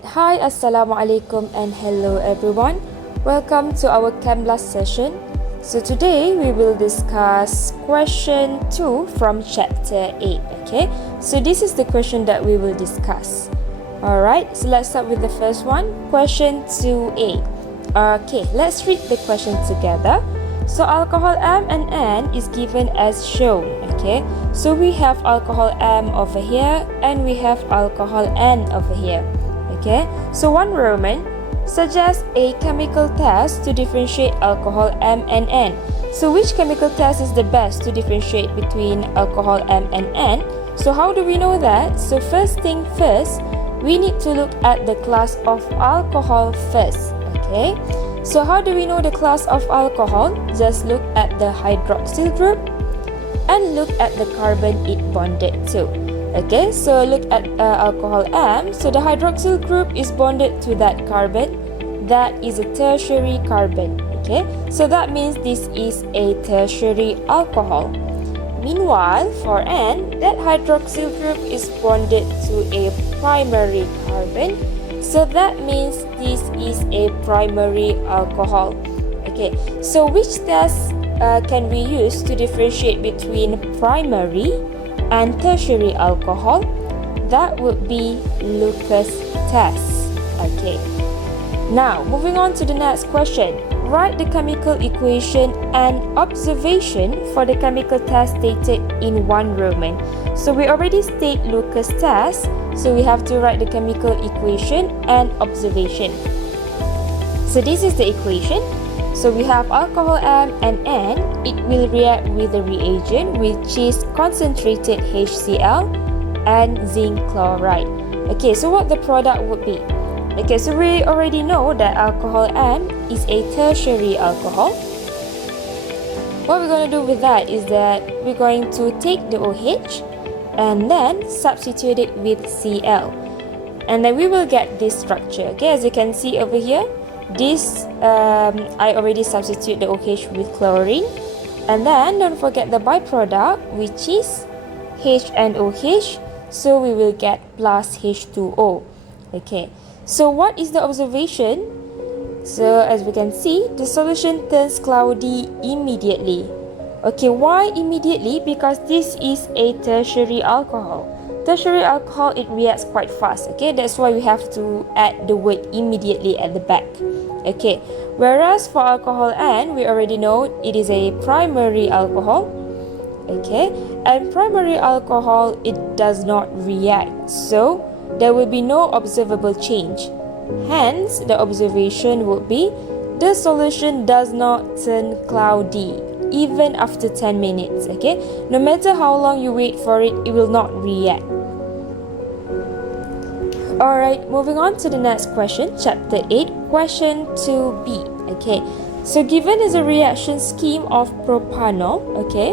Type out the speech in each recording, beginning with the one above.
Hi, Assalamu alaikum and hello everyone. Welcome to our CHEMBLAST session. So today we will discuss question 2 from chapter 8. Okay, so this is the question that we will discuss. Alright, so let's start with the first one. Question 2a. Okay, let's read the question together. So alcohol M and N is given as shown. Okay, so we have alcohol M over here and we have alcohol N over here. Okay, so one Roman suggests a chemical test to differentiate alcohol M and N. So which chemical test is the best to differentiate between alcohol M and N? So how do we know that? So first thing first, we need to look at the class of alcohol first. Okay, so how do we know the class of alcohol? Just look at the hydroxyl group and look at the carbon it bonded to. Okay, so look at alcohol M. So the hydroxyl group is bonded to that carbon. That is a tertiary carbon. Okay, so that means this is a tertiary alcohol. Meanwhile, for N, that hydroxyl group is bonded to a primary carbon. So that means this is a primary alcohol. Okay, so which test can we use to differentiate between primary and tertiary alcohol? That would be Lucas test. Okay, now moving on to the next question. Write the chemical equation and observation for the chemical test stated in one Roman. So we already state Lucas test, so we have to write the chemical equation and observation. So this is the equation. So we have alcohol M and N. It will react with the reagent which is concentrated HCl and zinc chloride. Okay, so what the product would be? Okay, so we already know that alcohol M is a tertiary alcohol. What we're going to do with that is that we're going to take the OH and then substitute it with Cl. And then we will get this structure. Okay, as you can see over here, this I already substitute the OH with chlorine, and then don't forget the byproduct which is H and OH, so we will get plus H2O. Okay, so what is the observation? So as we can see, the solution turns cloudy immediately. Okay, why immediately? Because this is a tertiary alcohol. Tertiary alcohol, it reacts quite fast. Okay, that's why we have to add the word immediately at the back. Okay, whereas for alcohol N, we already know it is a primary alcohol. Okay, and primary alcohol, it does not react, so there will be no observable change. Hence, the observation would be the solution does not turn cloudy even after 10 minutes. Okay, no matter how long you wait for it, it will not react. Alright, moving on to the next question, chapter 8, question 2b. Okay, so given is a reaction scheme of propanol. Okay,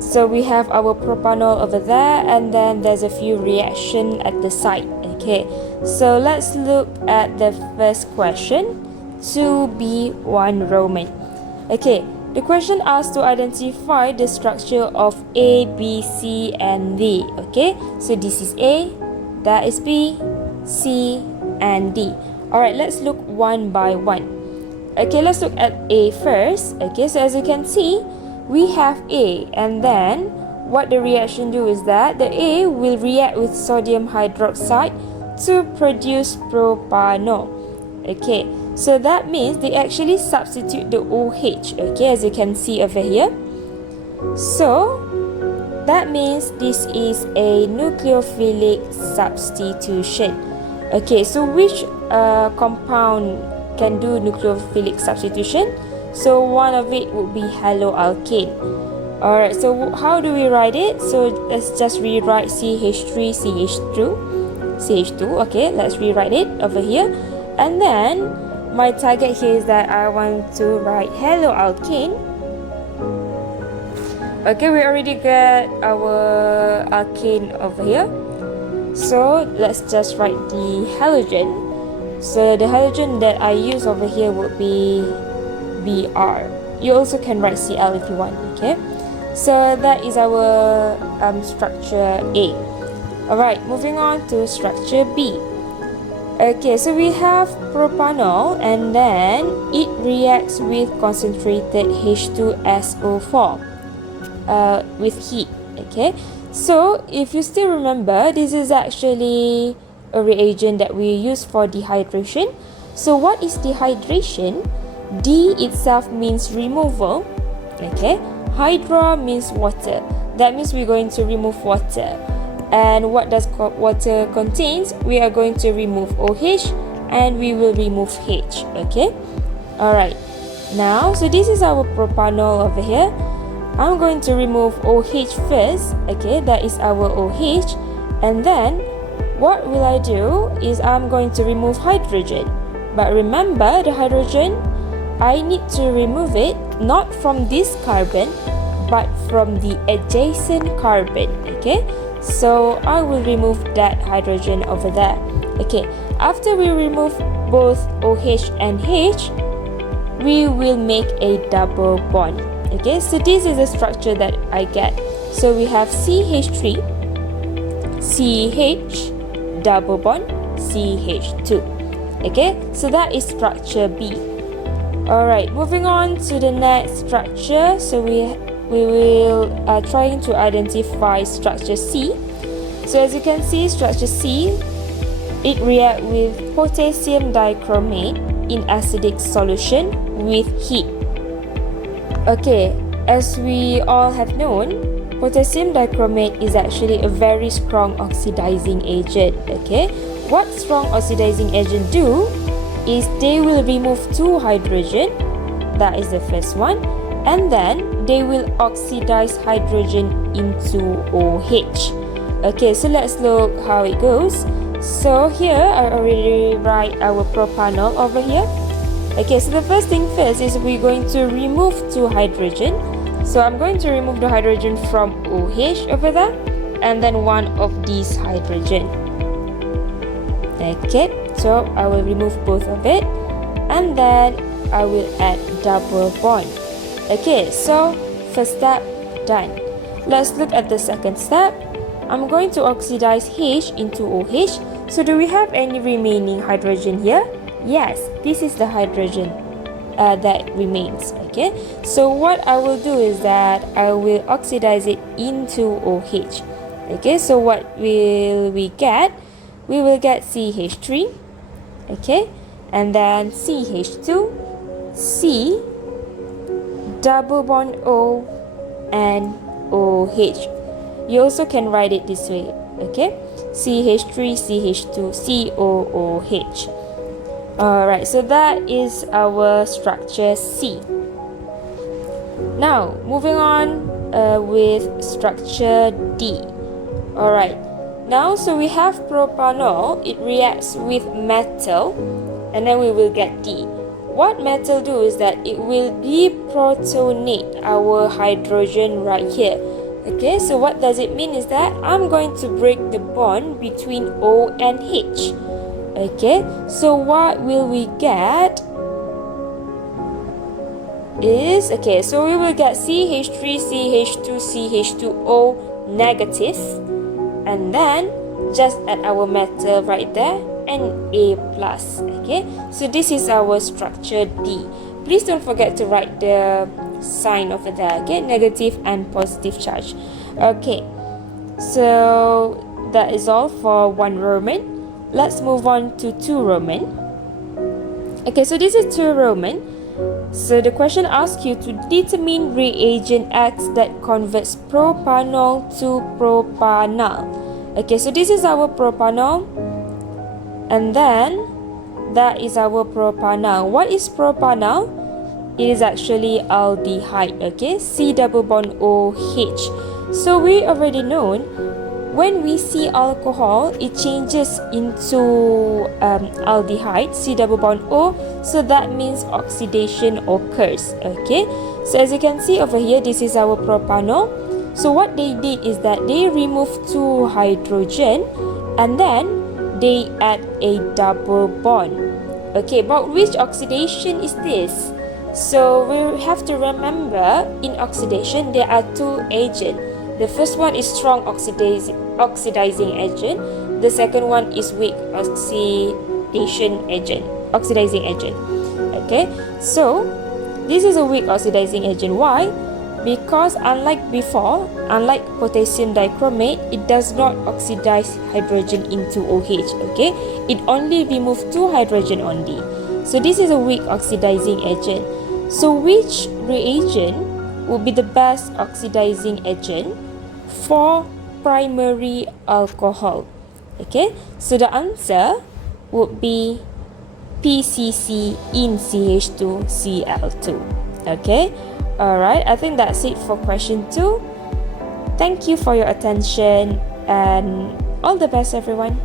so we have our propanol over there, and then there's a few reaction at the side. Okay, so let's look at the first question, 2b1 Roman. Okay, the question asks to identify the structure of A, B, C, and D. Okay, so this is A, that is B, C, and D. Alright, let's look one by one. Okay, let's look at A first. Okay, so as you can see, we have A, and then what the reaction do is that the A will react with sodium hydroxide to produce propanol. Okay, so that means they actually substitute the OH. Okay, as you can see over here. So that means this is a nucleophilic substitution. Okay, so which compound can do nucleophilic substitution? So one of it would be haloalkane. Alright, so how do we write it? So let's just rewrite CH3, CH2. Okay, let's rewrite it over here. And then my target here is that I want to write haloalkane. Okay, we already got our alkane over here. So let's just write the halogen. So the halogen that I use over here would be Br. You also can write Cl if you want. Okay, so that is our structure A. Alright, moving on to structure B. Okay, so we have propanol and then it reacts with concentrated H2SO4 with heat. Okay, so if you still remember, this is actually a reagent that we use for dehydration. So what is dehydration? D itself means removal. Okay, hydra means water. That means we're going to remove water. And what does water contains? We are going to remove OH and we will remove H. Okay, alright. Now, so this is our propanol over here. I'm going to remove OH first. Okay, that is our OH. And then what will I do is I'm going to remove hydrogen. But remember, the hydrogen, I need to remove it not from this carbon but from the adjacent carbon. Okay, so I will remove that hydrogen over there. Okay, after we remove both OH and H, we will make a double bond. Okay, so this is the structure that I get. So we have CH3, CH, double bond, CH2. Okay, so that is structure B. Alright, moving on to the next structure. So we will trying to identify structure C. So as you can see, structure C, it reacts with potassium dichromate in acidic solution with heat. Okay, as we all have known, potassium dichromate is actually a very strong oxidizing agent. Okay, what strong oxidizing agent do is they will remove two hydrogen, that is the first one, and then they will oxidize hydrogen into OH. Okay, so let's look how it goes. So here I already write our propanol over here. Okay, so the first thing first is we're going to remove two hydrogen. So I'm going to remove the hydrogen from OH over there and then one of these hydrogen. Okay, so I will remove both of it and then I will add double bond. Okay, so first step done. Let's look at the second step. I'm going to oxidize H into OH. So do we have any remaining hydrogen here? Yes, this is the hydrogen that remains. Okay, so what I will do is that I will oxidize it into OH. Okay, so what will we get? We will get CH3, okay, and then CH2, C, double bond O, and OH. You also can write it this way, okay, CH3, CH2, COOH. Alright, so that is our structure C. Now, moving on with structure D. Alright. Now, so we have propanol, it reacts with metal and then we will get D. What metal do is that it will deprotonate our hydrogen right here. Okay, so what does it mean is that I'm going to break the bond between O and H. Okay, so what will we get is, okay, so we will get CH3, CH2, CH2O negative. And then just add our metal right there and A plus. Okay, so this is our structure D. Please don't forget to write the sign over there. Okay, negative and positive charge. Okay, so that is all for 1 Roman. Let's move on to 2 Roman. Okay, so this is 2 Roman. So the question asks you to determine reagent X that converts propanol to propanol. Okay, so this is our propanol and then that is our propanol. What is propanol? It is actually aldehyde. Okay, C double bond OH. So we already know when we see alcohol, it changes into aldehyde, C double bond O. So that means oxidation occurs. Okay, so as you can see over here, this is our propanol. So what they did is that they removed 2 hydrogen and then they add a double bond. Okay, but which oxidation is this? So we have to remember in oxidation there are 2 agents. The first one is strong oxidizing agent. The second one is weak oxidation agent, oxidizing agent. Okay, so this is a weak oxidizing agent. Why? Because unlike before, unlike potassium dichromate, it does not oxidize hydrogen into OH. Okay, it only removes 2 hydrogen only. So this is a weak oxidizing agent. So which reagent would be the best oxidizing agent for primary alcohol? Okay, so the answer would be PCC in CH2Cl2. Okay, alright, I think that's it for question 2. Thank you for your attention and all the best, everyone.